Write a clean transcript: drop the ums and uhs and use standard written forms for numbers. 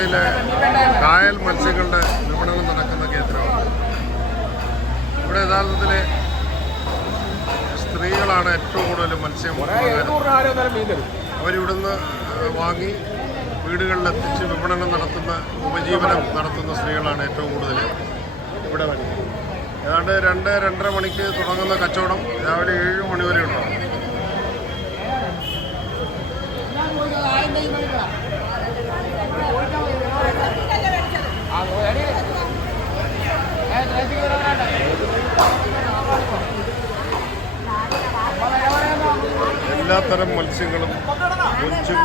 ആലപ്പുഴയിലെ കായൽ മത്സ്യങ്ങളുടെ വിപണനം നടക്കുന്ന കേന്ദ്രമാണ്. ഇവിടെ യഥാർത്ഥത്തിൽ സ്ത്രീകളാണ് ഏറ്റവും കൂടുതൽ മത്സ്യം അവരിവിടുന്ന് വാങ്ങി വീടുകളിലെത്തിച്ച് വിപണനം നടത്തുന്ന, ഉപജീവനം നടത്തുന്ന സ്ത്രീകളാണ് ഏറ്റവും കൂടുതൽ ഇവിടെ വരുന്നത്. ഏതാണ്ട് 2-2:30 മണിക്ക് തുടങ്ങുന്ന കച്ചവടം രാവിലെ 7 മണി വരെ ഉണ്ടാകും. എല്ലാത്തരം മത്സ്യങ്ങളും കൊഞ്ചും